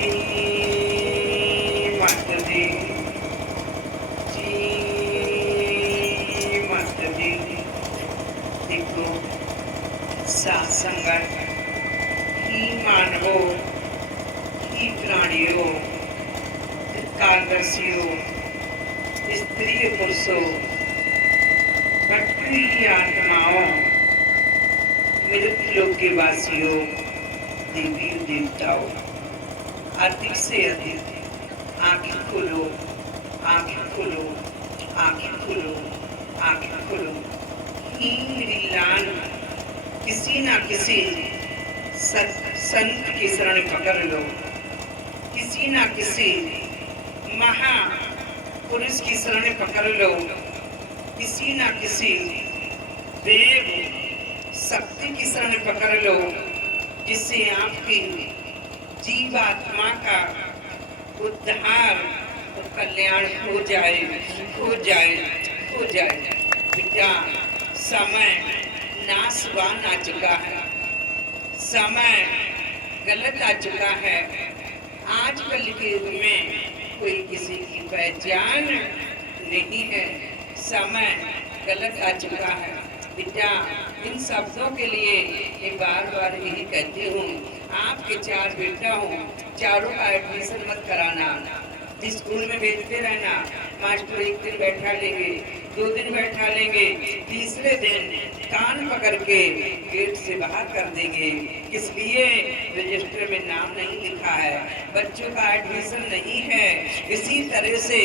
जी माता दी, जी माता दी। देखो सात संगत ही मानवो ही प्राणियों कालदर्शियों स्त्री पुरुषों भटकी आत्माओं मृत लोक के वासियों देवी देवताओं अधिक से अधिक आंखें खोलो, आंखें खोलो, आंखें खोलो, आंखें खोलो। हीन किसी ना किसी संत की शरण पकड़ लो, किसी ना किसी महापुरुष की शरण पकड़ लो, किसी ना किसी देव शक्ति की शरण पकड़ लो, जिससे आपकी जीवात्मा का उद्धार और कल्याण हो जाए, हो जाए, हो जाए। बेटा समय नाशवान आ चुका है, समय गलत आ चुका है। आजकल के युग में कोई किसी की पहचान नहीं है, समय गलत आ चुका है। बेटा इन शब्दों के लिए मैं बार बार यही कहती हूँ, आपके चार बेटा हो, चारों का एडमिशन मत कराना, स्कूल में भेजते रहना। मास्टर एक दिन बैठा लेंगे, 2 दिन बैठा लेंगे, तीसरे दिन कान पकड़ के गेट से बाहर कर देंगे। इसलिए रजिस्टर में नाम नहीं लिखा है, बच्चों का एडमिशन नहीं है। इसी तरह से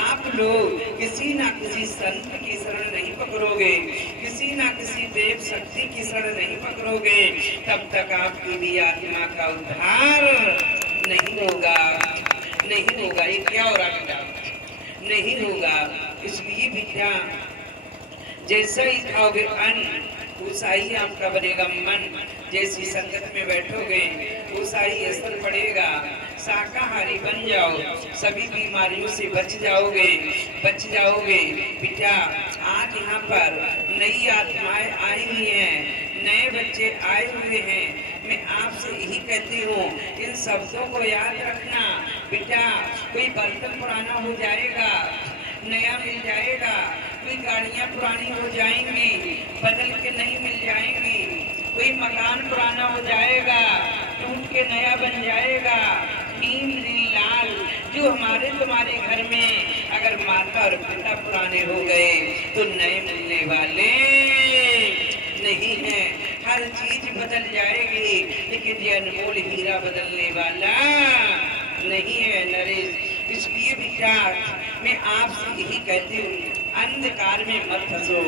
आप लोग किसी ना किसी संत की शरण नहीं पकड़ोगे, किसी ना किसी देव शक्ति की शरण नहीं पकड़ोगे, तब तक आपकी भी आत्मा का उद्धार नहीं होगा, नहीं होगा। ये क्या हो रहा बेटा? नहीं होगा। इसलिए बेटा जैसा ही खाओगे अन्न, वैसा ही आपका बनेगा मन। जैसी संगत में बैठोगे वैसा ही असर पड़ेगा। शाकाहारी बन जाओ, सभी बीमारियों से बच जाओगे, बच जाओगे। बेटा आज यहाँ पर नई आत्माएं आई हुई हैं, नए बच्चे आए हुए हैं। मैं आपसे यही कहती हूँ, इन शब्दों को याद रखना। बेटा कोई बर्तन पुराना हो जाएगा, नया मिल जाएगा, कोई गाड़ियाँ पुरानी हो जाएंगी, बदल के नहीं मिल जाएंगी, कोई मकान पुराना हो जाएगा, टूट के नया बन जाएगा। हीन लाल जो हमारे तुम्हारे घर में अगर माता और पिता पुराने हो गए तो नए मिलने वाले नहीं है। हर चीज बदल जाएगी, लेकिन ये अनमोल हीरा बदलने वाला नहीं है नरेश। इसलिए विचार मैं आपसे यही कहती हूँ, अंधकार में मत फंसो,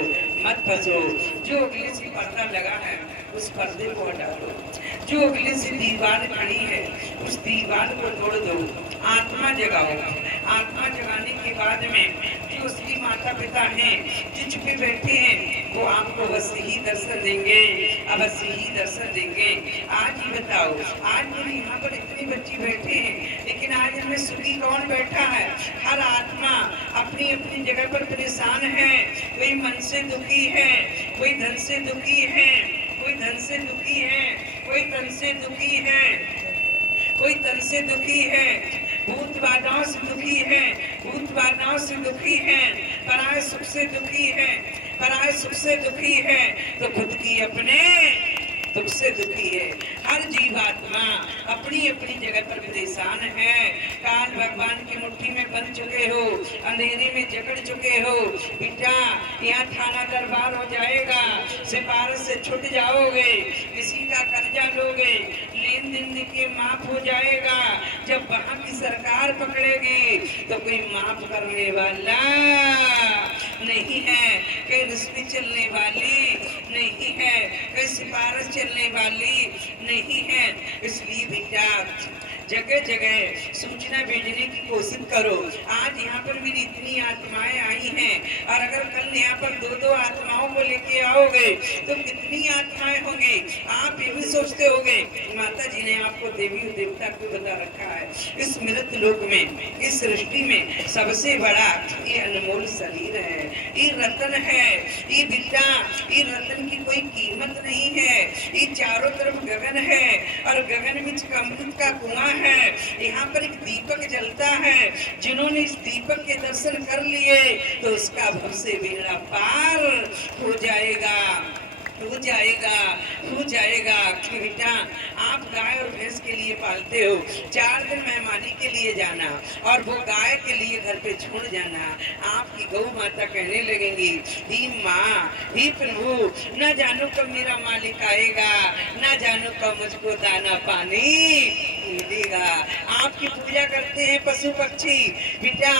मत फंसो। जो अगले से पर्दा लगा है उस पर्दे को हटा दो, जो अगले से दीवार खड़ी है उस दीवार को तोड़ दो, आत्मा जगाओ। आत्मा जगाने के बाद में जो उसकी माता पिता हैं, जो छुपे बैठे हैं, वो आपको अवश्य ही दर्शन देंगे, अवश्य ही दर्शन देंगे। आज ही बताओ, आज मेरे यहाँ पर इतने बच्चे बैठे हैं, लेकिन आज इनमें सुखी कौन बैठा है? हर आत्मा अपनी अपनी जगह पर परेशान है। कोई मन से दुखी है, कोई धन से दुखी है, कोई धन से दुखी है, कोई तन से दुखी है, कोई तन से दुखी है, भूत बाधाओं से दुखी है, भूत बाधाओं से दुखी है, पराये सुख से दुखी है, पराये सुख से दुखी है, तो खुद की अपने दुख से दुखी है। हर जीवात्मा अपनी अपनी जगह पर परेशान है। काल भगवान की मुट्ठी में बंध चुके हो, अंधेरे में जकड़ चुके हो। बेटा यहाँ थाना दरबार हो जाएगा, सिफारिश से छूट जाओगे, किसी का कर्जा लोगे, लेन देन के माफ हो जाएगा। जब वहाँ की सरकार पकड़ेगी तो कोई माफ करने वाला नहीं है, कोई रिश्ते चलने वाली नहीं है, कोई सिफारिश चलने वाली नहीं है। इसलिए बेटा जगह जगह सूचना भेजने की कोशिश करो। आज यहाँ पर मेरी इतनी आत्माएं आई हैं, और अगर कल यहाँ पर 2-2 आत्माओं को लेके आओगे तो कितनी आत्माएं होंगी? आप ये भी सोचते होंगे माता जी ने आपको देवी और देवता को बता रखा है। इस मृत लोक में, इस सृष्टि में सबसे बड़ा ये अनमोल शरीर है, ये रतन है, ये बेटा ये रतन की कोई कीमत नहीं है। ये चारों तरफ गगन है, और गगन में अमृत का का कुआं है, यहाँ पर एक दीपक जलता है। जिन्होंने इस दीपक के दर्शन कर लिए तो उसका भव से बेड़ा पार हो जाएगा, हो जाएगा, हो जाएगा। कि बेटा आप गाय और भैंस के लिए पालते हो, 4 दिन मेहमानी के लिए जाना और वो गाय के लिए घर पे छोड़ जाना। आपकी गौ माता कहने लगेंगी, ही माँ, ही प्रभु, न जानो कब मेरा मालिक आएगा, न जानो कब मुझको दाना पानी मिलेगा। आपकी पूजा करते हैं पशु पक्षी, बेटा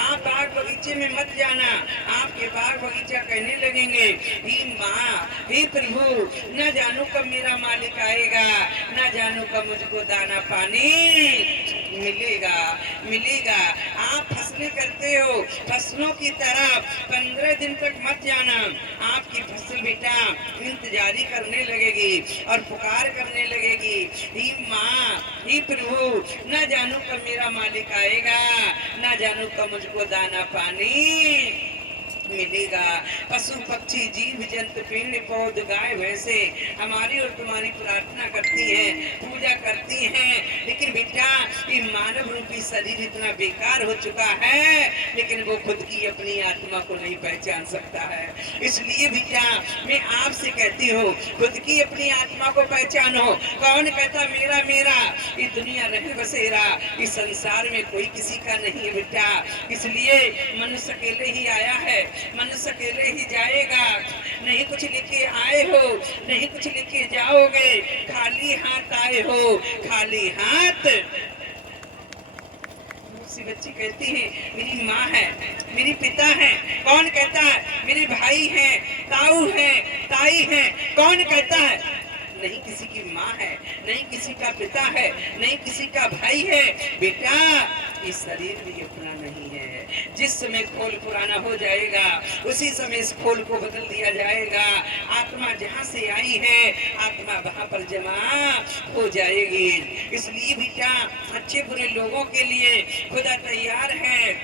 आप बाग बगीचे में मत जाना। आपके बाग बगीचा कहने लगेंगे, ही माँ, हे प्रभु, न जानो कब मेरा मालिक आएगा, न जानो कब मुझको दाना पानी मिलेगा, मिलेगा। आप फसलें करते हो, फसलों की तरफ 15 दिन तक मत जाना। आपकी फसल बेटा इंतजारी करने लगेगी और पुकार करने लगेगी, ही माँ, ही प्रभु, न जानो कब मेरा मालिक आएगा, न जानो कब मुझको दाना पानी मिलेगा। पशु पक्षी जीव जंतु पेड़ पौध गाय भैंसे हमारी और तुम्हारी प्रार्थना करती हैं, पूजा करती हैं, लेकिन बेटा ये मानव रूपी शरीर इतना बेकार हो चुका है, लेकिन वो खुद की अपनी आत्मा को नहीं पहचान सकता है। इसलिए बेटा मैं आपसे कहती हूँ, खुद की अपनी आत्मा को पहचानो। कौन कहता मेरा मेरा, ये दुनिया रहे बसेरा, इस संसार में कोई किसी का नहीं है बेटा। इसलिए मनुष्य अकेले ही आया है, मनुष्य अकेले ही जाएगा। नहीं कुछ लेके आए हो, नहीं कुछ लेके जाओगे, खाली हाथ आए हो, खाली हाथ। बच्ची कहती है मेरी माँ है, मेरी पिता है। कौन कहता है मेरे भाई है, ताऊ है, ताई है। कौन कहता है नहीं किसी की माँ है, नहीं किसी का पिता है, नहीं किसी का भाई है। बेटा ये शरीर भी अपना नहीं है। जिस समय खोल पुराना हो जाएगा उसी समय इस खोल को बदल दिया जाएगा। आत्मा जहाँ से आई है आत्मा वहाँ पर जमा हो जाएगी। इसलिए बेटा अच्छे बुरे लोगों के लिए खुदा तैयार है।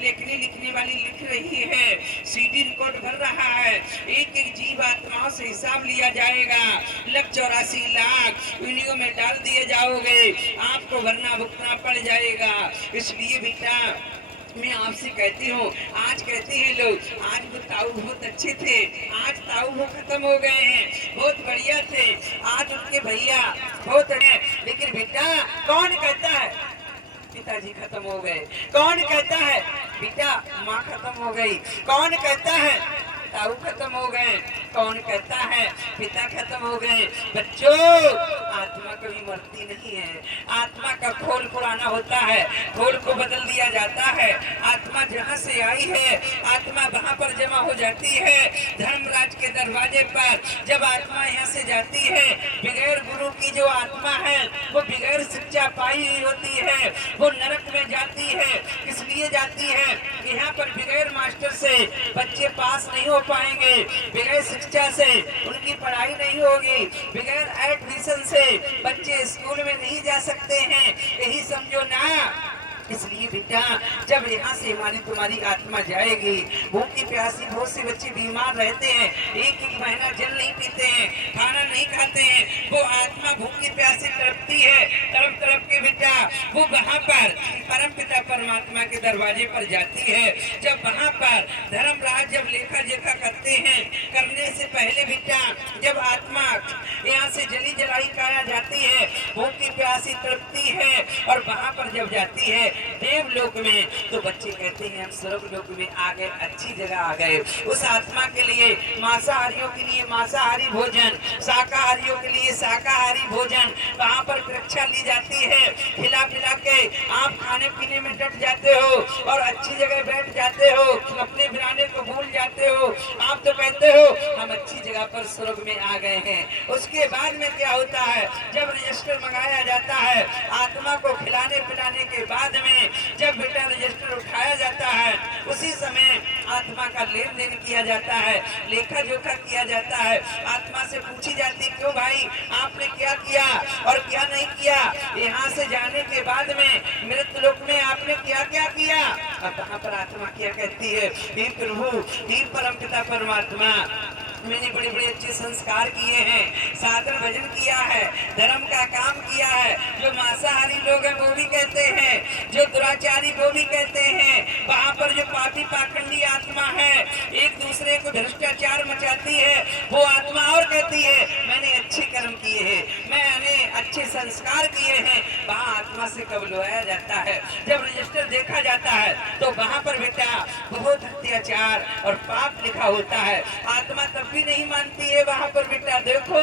लेखनी लिखने वाली लिख रही है, सीडी रिकॉर्ड भर रहा है, एक एक जीव आत्माओं से हिसाब लिया जाएगा। 1,84 लाख वीडियो में डाल दिए जाओगे, आपको भरना भुगतना पड़ जाएगा। इसलिए बेटा मैं आपसे कहती हूँ, आज कहते हैं लोग आज वो ताऊ बहुत अच्छे थे, आज ताऊ वो खत्म हो गए हैं, बहुत बढ़िया थे, आज उनके भैया बहुत है। लेकिन बेटा कौन कहता है पिताजी खत्म हो गए? कौन कहता है बेटा माँ खत्म हो गई? कौन कहता है ताऊ खत्म हो गए? कौन कहता है पिता खत्म हो गए? बच्चों आत्मा कभी मरती नहीं है। आत्मा का खोल पुराना होता है, खोल को बदल दिया जाता है। आत्मा जहाँ से आई है आत्मा वहाँ पर जमा हो जाती है। धर्मराज के दरवाजे पर जब आत्मा यहाँ से जाती है, बगैर गुरु की जो आत्मा है वो बगैर शिक्षा पाई हुई होती है, वो नरक में जाती है। इसलिए जाती है कि यहाँ पर बगैर मास्टर से बच्चे पास नहीं हो पाएंगे, बगैर शिक्षा से उनकी पढ़ाई नहीं होगी, बगैर एडमिशन से बच्चे स्कूल में नहीं जा सकते हैं। यही समझो ना। इसलिए बेटा जब यहाँ से हमारी तुम्हारी आत्मा जाएगी, भूखी प्यासी बहुत से बच्चे बीमार रहते हैं, एक एक महीना जल नहीं पीते हैं, खाना नहीं खाते हैं, वो आत्मा भूखी प्यासी तड़पती है, तड़प तड़प के बेटा वो वहाँ पर परम पिता परमात्मा के दरवाजे पर जाती है। जब वहाँ पर धर्मराज जब लेखा जोखा करते हैं, करने से पहले बेटा जब आत्मा यहाँ से जली जलाई काया जाती है, भूखी प्यासी तड़पती है और वहाँ पर जब जाती है देवलोक में, तो बच्चे कहते हैं हम स्वर्ग लोक में आ गए, अच्छी जगह आ गए। उस आत्मा के लिए मांसाहारियों के लिए मांसाहारी भोजन, शाकाहारियों के लिए शाकाहारी भोजन वहाँ पर परीक्षा ली जाती है। खिला पिला के आप खाने पीने में डट जाते हो और अच्छी जगह बैठ जाते हो, अपने बिराने को भूल जाते हो। आप तो कहते हो हम अच्छी जगह पर स्वर्ग में आ गए हैं। उसके बाद में क्या होता है, जब रजिस्टर मंगाया जाता है आत्मा को खिलाने पिलाने के बाद में जब बेटा रजिस्टर उठाया जाता है, उसी समय आत्मा का लेन देन किया जाता है, लेखा जोखा किया जाता है। आत्मा से पूछी जाती क्यों भाई आपने क्या किया और क्या नहीं किया, यहाँ से जाने के बाद में मृत्यु लोक में आपने क्या क्या किया। अब वहाँ पर आत्मा क्या कहती है, हे प्रभु, हे परम पिता परमात्मा, मैंने बड़े बड़े अच्छे संस्कार किए हैं, साधन भजन किया है, धर्म का काम किया है। जो मांसाहारी लोग हैं वो भी कहते हैं, जो दुराचारी वो भी कहते हैं। वहां पर जो पापी पाखंडी आत्मा है, एक दूसरे को भ्रष्टाचार मचाती है, वो आत्मा और कहती है मैंने अच्छे कर्म किए हैं, मैंने अच्छे संस्कार किए हैं। वहां आत्मा से कब लुभाया जाता है, जब रजिस्टर देखा जाता है तो वहां पर बेटा बहुत अत्याचार और पाप लिखा होता है। आत्मा तब भी नहीं मानती है वहां पर बेटा। देखो